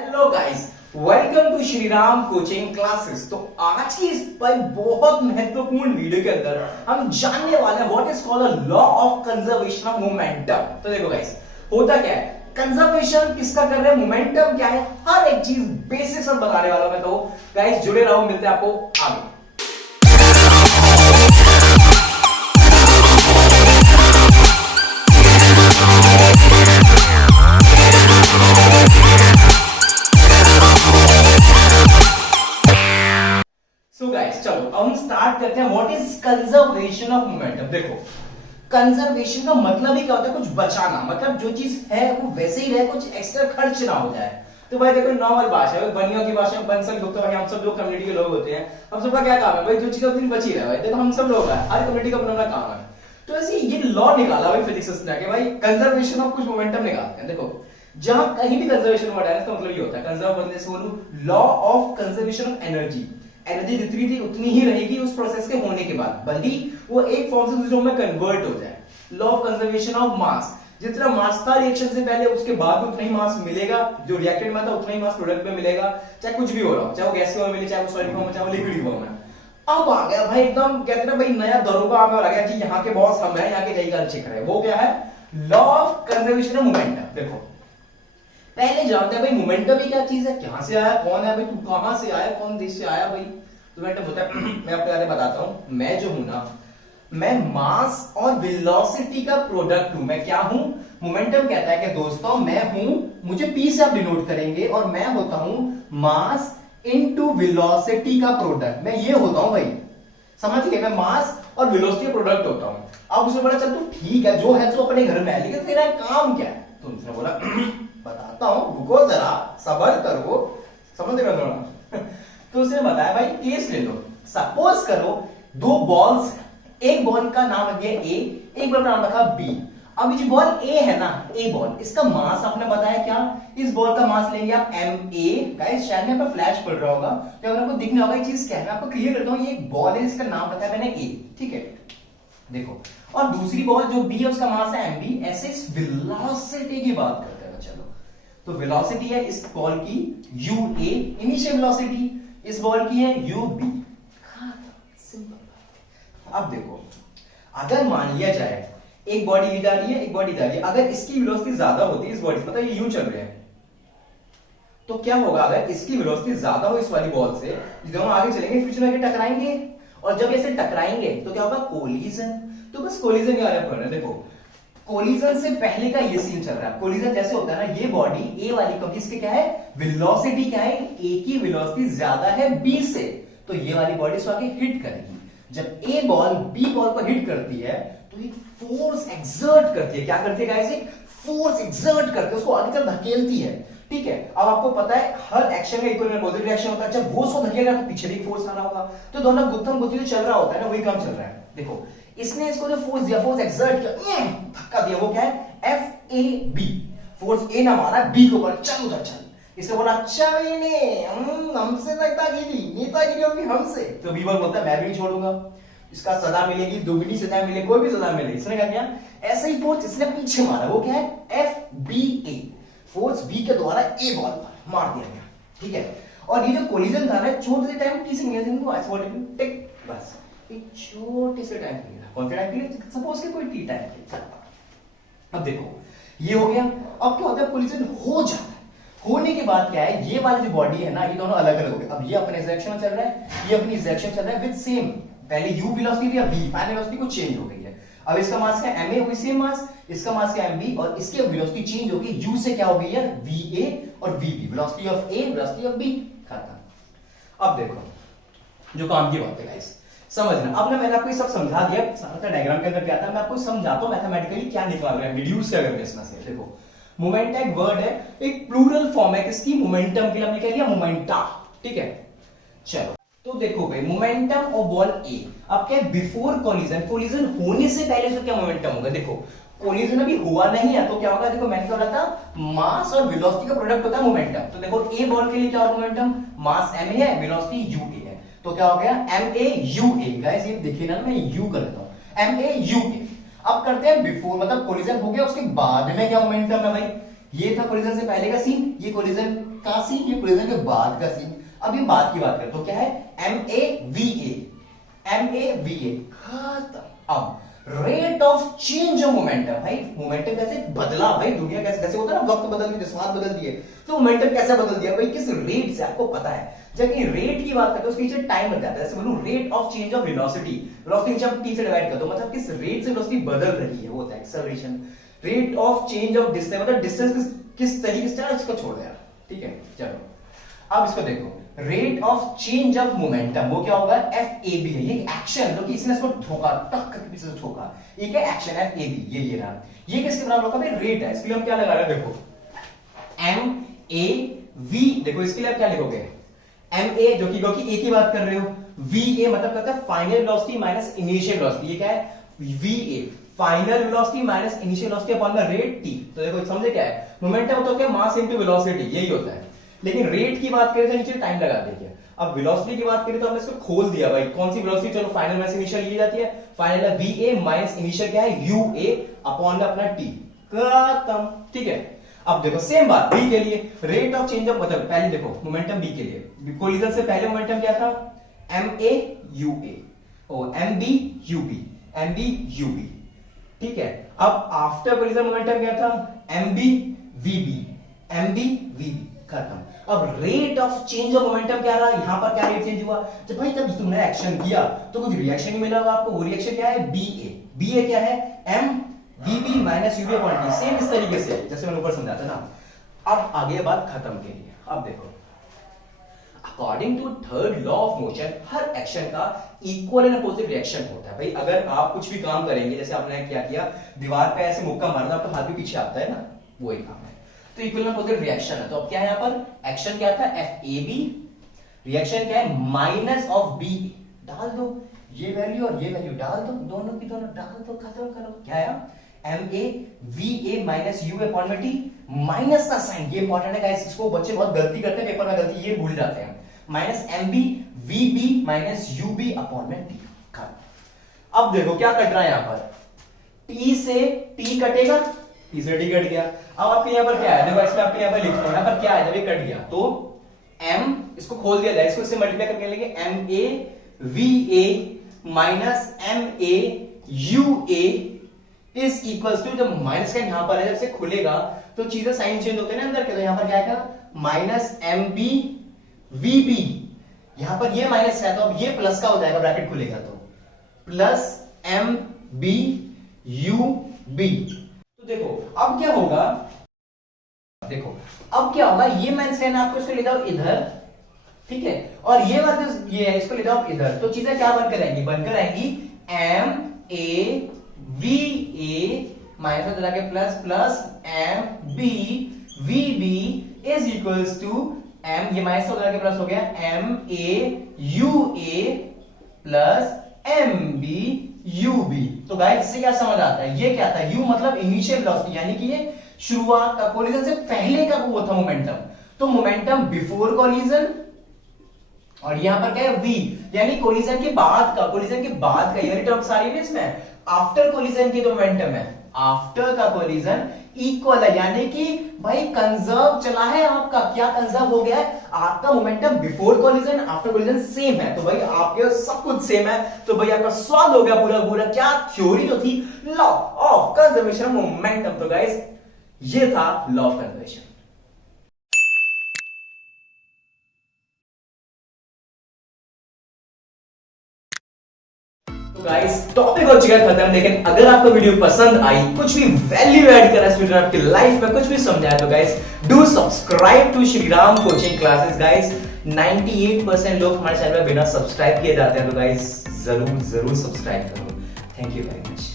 Hello guys, welcome to Shri Ram coaching classes. तो आज की इस पर बहुत महत्वपूर्ण वीडियो के अंदर हम जानने वाले हैं what is called a law of conservation of momentum. तो देखो गाइस, होता क्या है, कंजर्वेशन किसका कर रहे हैं, मोमेंटम क्या है, हर एक चीज बेसिक्स हम बताने वाला हूं मैं। तो गाइस जुड़े रहो, मिलते हैं आपको आगे। चलो अब हम स्टार्ट करते हैं what is conservation of momentum. देखो, कंजर्वेशन का मतलब ही क्या होता है, कुछ बचाना, मतलब जो चीज है वो वैसे ही रहे, कुछ एक्स्ट्रा खर्च ना हो जाए। तो भाई देखो, नॉर्मल भाषा है, बनियों की भाषा में बन सब लोग, तो भाई हम सब लोग कम्युनिटी के लोग होते हैं, हम सबका क्या काम है भाई, जो चीज उतनी बची रहे। भाई देखो, हम सब लोग हैं, हर कम्युनिटी का अपना काम है। तो ऐसे ये लॉ निकाला भाई फिजिक्स ने कि भाई कंजर्वेशन ऑफ कुछ मोमेंटम निकालते हैं। देखो, जहां कहीं भी कंजर्वेशन वर्ड है इसका मतलब ये होता है, कंजर्व बनने से बोलूं law of conservation of energy. Energy जितनी थी उतनी ही रहेगी उस प्रोसेस के होने के बाद, भले वो एक फॉर्म से दूसरे में कन्वर्ट हो जाए। Law of conservation of mass, जितना मास था रिएक्शन से पहले उसके बाद उतना ही मास मिलेगा, जो रिएक्टेड में था उतना ही मास प्रोडक्ट में मिलेगा, चाहे कुछ भी हो रहा हो, चाहे वो गैस फॉर्म में मिले, चाहे वो सॉलिड फॉर्म में, चाहे वो लिक्विड फॉर्म में। अब आ गया भाई एकदम, कहते हैं भाई नया दरोगा आ गया कि यहाँ के बॉस हम हैं, यहाँ के जाइगा चेक रहे। वो क्या है, law of conservation of momentum. देखो, पहले जानते हैं भाई मोमेंटम ही क्या चीज है, कहां से आया, कौन है भाई, तू कहां से आया, कौन देश से आया भाई। तो मोमेंटम होता है, मैं आपको याद बताता हूं, मैं जो हूं ना, मैं मास और वेलोसिटी का प्रोडक्ट हूं। मैं क्या हूं, मोमेंटम कहता है कि दोस्तों मैं हूं, मुझे पी से आप डिनोट करेंगे, और मैं होता हूं मास इनटू वेलोसिटी का प्रोडक्ट। मैं ये होता हूं भाई, समझ गए, मैं मास और वेलोसिटी का प्रोडक्ट होता हूं। अब उसने बोला चल तू ठीक है, जो है तो अपने घर में है, लेकिन तेरा काम क्या है। तो उसने बोला बताता हूं, रुको जरा, सब्र करो, समझ रहे हो थोड़ा। तो उसने बताया भाई केस ले लो, सपोज करो दो बॉल्स, एक बॉल का नाम रख दिया ए, एक बॉल का नाम रखा बी। अब जो बॉल ए है ना, ए बॉल, इसका मास आपने बताया क्या, इस बॉल का मास लेंगे आप एम ए। गाइस शायद यहाँ पर फ्लैश पड़ रहा होगा, तो अगर आपको दिखने होगा ये चीज क्या है, मैं आपको क्लियर करता हूँ। ये एक बॉल है, इसका नाम बताया मैंने ए, ठीक है। देखो, और दूसरी बॉल जो बी है उसका मास है एम बी। ऐसे इस वेलोसिटी की बात करते हैं। चलो, तो वेलोसिटी है इस बॉल की यू ए, इनिशियल वेलोसिटी, इस बॉल की है यू बी। अब देखो, अगर मान लिया जाए एक बॉडी ली जा रही है, एक बॉडी जा रही है, अगर इसकी वेलोसिटी ज्यादा होती है इस बॉडी से, मतलब ये यूं चल रहे हैं, तो क्या होगा, अगर इसकी वेलोसिटी ज्यादा हो इस वाली बॉल से, दोनों आगे चलेंगे, फ्यूचर में टकराएंगे, और जब ऐसे टकराएंगे तो क्या होगा, कोलिजन। तो बस कोलिजन के बारे में पढ़ना है। देखो, कोलिजन से पहले का ये सीन चल रहा है। कोलिजन जैसे होता है ना, ये बॉडी ए वाली, क्योंकि इसके क्या है, वेलोसिटी क्या है, ए की वेलोसिटी ज्यादा है बी से, तो ये वाली बॉडी इसको आगे हिट करेगी। जब ए बॉल बी बॉल को हिट करती है तो एक फोर्स एक्सर्ट करती है। क्या करती है गाइस, एक फोर्स एक्सर्ट करके उसको आगे तरफ धकेलती है, ठीक है। अब आपको पता है हर एक्शन का इक्वल अपोजिट रिएक्शन होता है, जब वो उसको धकेलेगा तो पीछे भी फोर्स आना होगा, तो दोनों गुत्थम गुत्थी जो चल रहा होता है ना, वही काम चल रहा है। देखो, इसने इसको जो फोर्स दिया, फोर्स एक्सर्ट किया, धक्का दिया, वो क्या है, एफ ए बी। फोर्स ए ने मारा बी को, ऊपर चल उधर चल, इसने बोला अच्छा हमसे नेतागिरी होगी हमसे, तो बी बोलता है मैं भी नहीं छोड़ूंगा, इसका सजा मिलेगी, दुगनी सजा मिले, कोई भी सजा मिले। इसने क्या किया, ऐसे ही फोर्स इसने पीछे मारा, वो क्या है, एफ बी ए, फोर्स बी के द्वारा ए बॉल पर मार दिया गया, ठीक है। और ये जो कोलिजन था ना, छोटे से टाइम टी से टिक, बस एक छोटे से टाइम के लिए, कौन सा टाइम के लिए, सपोज के कोई टी टाइम के लिए। अब देखो, ये हो गया। अब क्या होता है, कोलिजन हो जाता है, होने के बाद क्या है, ये वाली जो बॉडी है ना, ये दोनों अलग अलग हो गए। अब ये अपने डायरेक्शन में चल रहा है, ये अपनी डायरेक्शन चल रहा है विद सेम, पहले u वेलोसिटी थी, अब v फाइनल वेलोसिटी को चेंज हो गई है। अब इसका मास क्या है, ma, वही सेम मास, इसका मास क्या है mb, और इसकी वेलोसिटी चेंज होगी, u से क्या हो गई है, va और vb, velocity of a, velocity of b, खत्म। अब देखो, जो काम की बात है गाइस, समझना। अब ना मैंने आपको ये सब समझा दिया, सारा डायग्राम के अंदर क्या था, मैं आपको समझाता हूं मैथमेटिकली क्या निकला रहा है, डिड्यूस क्या करना इसमें से। देखो, मोमेंट एक वर्ड है, एक प्लूरल फॉर्म है किसकी, मोमेंटम के लिए हमने क्या लिया, मोमेंटा, ठीक है। चलो, तो देखो भाई, मोमेंटम ऑफ बॉल ए, अब क्या है, बिफोर कोलिजन, कोलिजन होने से पहले तो क्या मोमेंटम होगा। देखो, कोलिजन अभी हुआ नहीं है, तो क्या होगा, देखो मैंने क्या बोला था, मास और वेलोसिटी का प्रोडक्ट होता है मोमेंटम। तो देखो, ए बॉल के लिए क्या होगा मोमेंटम, मास एम है, वेलोसिटी यू ए है, तो क्या हो गया, M A U A. Guys ये देखिए ना, मैं यू कर देता हूं, एम ए यू ए। अब करते हैं बिफोर, मतलब कोलिजन हो गया, उसके बाद में क्या मोमेंटम है भाई, ये था कोलिजन से पहले का सीन, ये कोलिजन का सीन, ये कोलिजन के बाद का सीन। अब ये बाद की बात करें तो क्या है, MAVA, MAVA खत्म। अब rate of change of momentum, भाई मोमेंटम कैसे बदला, भाई दुनिया कैसे जैसे होता है ना, वक्त बदल दिया, जज्बात बदल दिए, तो मोमेंटम कैसे बदल दिया भाई, किस रेट से, आपको पता है। जब ये रेट की बात करते हैं उसके पीछे टाइम बन जाता है। जैसे बोलूं rate of change of velocity, velocity जब t से डिवाइड कर दो, मतलब किस रेट से वेलोसिटी बदल रही है, वो होता है acceleration. Rate of change of distance, मतलब डिस्टेंस किस तरीके से, इसको छोड़ दो यार, ठीक है। चलो अब इसको देखो, rate of change of momentum, वो क्या होगा, FAB है। ये एक्शन जो कि इसने इसको ठोका, टक करके पीछे से ठोका, ये क्या एक्शन है, FAB, ये रहा। ये किसके बराबर होगा भाई, रेट है। इसके लिए हम क्या लगा रहे हैं, देखो MAV, देखो इसके लिए आप क्या लिखोगे, MA जो कि A की बात कर रहे हो, VA मतलब करता है final velocity minus initial velocity. ये क्या है, VA final velocity minus initial velocity upon the rate t। तो देखो समझे क्या है, मोमेंटम तो क्या, मास इनटू वेलोसिटी, यही होता है। लेकिन रेट की बात करें तो नीचे टाइम लगा देंगे। अब वेलोसिटी की बात करें तो हमने इसको खोल दिया भाई, कौन सी वेलोसिटी, चलो फाइनल माइनस इनिशियल ये जाती है, फाइनल है VA माइनस इनिशियल क्या है, UA अपॉन अपना t, खत्म, ठीक है। अब देखो सेम बात B के लिए, रेट ऑफ चेंज ऑफ, मतलब पहले देखो मोमेंटम B के लिए, कोलिजन से पहले मोमेंटम क्या था, MAUA और MBUB, ठीक है। अब आफ्टर कोलिजन मोमेंटम क्या था, MBVB, खत्म। अब rate of change of momentum क्या रहा, यहां पर क्या रेट चेंज हुआ, जब भाई जब तुमने एक्शन किया तो कुछ रिएक्शन ही मिला होगा आपको, वो रिएक्शन क्या है, BA क्या है, MVB minus UB upon t, same इस तरीके से जैसे मैंने ऊपर समझाया था ना। अब आगे बात खत्म के लिए, अब देखो according to third law of motion, हर एक्शन का इक्वल एंड अपोजिट रिएक्शन होता है। भाई अगर आप कुछ भी काम करेंगे, जैसे आपने क्या किया, दीवार पे ऐसे मुक्का मारना, तो हाथ भी पीछे आता है ना, वही काम है, तो इक्वल एंड अपोजिट रिएक्शन है। तो अब क्या है, यहाँ पर एक्शन क्या था, FAB, रिएक्शन क्या है, माइनस ऑफ BA, डाल दो ये वैल्यू और ये वैल्यू डाल दो, दोनों की दोनों डाल दो, खत्म करो। क्या है, MAVA minus UA upon t, minus का साइन, ये इंपॉर्टेंट है गाइस, इसको बच्चे बहुत गलती करते हैं पेपर में, गलती ये भूल जाते हैं, minus MBVB minus UB upon t, खत्म। अब देखो क्या कट रहा है, यहां पर T से T कटेगा, T से T कट गया। अब आपके यहां पर क्या है, देखो इसमें आपके यहां पर लिख रहा हूं, यहां पर क्या है, जब ये कट गया तो M, इसको खोल दिया जाए, इसको इससे मल्टीप्लाई करके लेंगे, MAVA minus MAUA is equals to, जब माइनस का यहां पर है, जब से खुलेगा तो चीजें साइन चेंज होते हैं ना अंदर के, तो यहां पर क्या आएगा, माइनस MBVB, यहां पर ये माइनस है तो अब ये प्लस का हो जाएगा, ब्रैकेट खुलेगा तो प्लस MBUB। तो देखो अब क्या होगा, देखो अब क्या होगा, ये माइनस है ना, आपको इसको ले जाओ इधर, ठीक है, और ये बात ये है, इसको ले जाओ इधर, तो चीजें क्या बनकर आएंगी, MAVA माइनस में जाके plus plus MBVB is equals to M, ये माइनस हो जाके प्लस हो गया, MAUA प्लस MBUB। तो गाइस इससे क्या समझ आता है, ये क्या था, U मतलब इनिशियल वेलोसिटी, यानी कि ये शुरुआत का, कोलिजन से पहले का वो था मोमेंटम, तो मोमेंटम बिफोर कोलिजन, और यहां पर क्या है V, यानी कोलिजन के बाद का, कोलिजन के बाद का, ये टर्म सारी है इसमें, आफ्टर कोलिजन की जो मोमेंटम है, आफ्टर का कोलिजन इक्वल है, यानी कि भाई कंजर्व चला है आपका, क्या कंजर्व हो गया है आपका momentum, before collision after collision same है, तो भाई आपके सब कुछ सेम है, तो भाई आपका सॉल्व हो गया पूरा पूरा क्या थ्योरी जो थी, law of conservation of momentum. तो गाइस ये था लॉ ऑफ कंजर्वेशन। तो गाइस टॉपिक हो चुका है खत्म, लेकिन अगर आपको वीडियो पसंद आई, कुछ भी वैल्यू ऐड करा स्टूडेंट आपकी लाइफ में, कुछ भी समझाया, तो guys do subscribe to Shriram coaching classes. Guys 98% लोग हमारे चैनल पे बिना सब्सक्राइब किए जाते हैं, तो गाइस जरूर जरूर सब्सक्राइब करो। Thank you very much.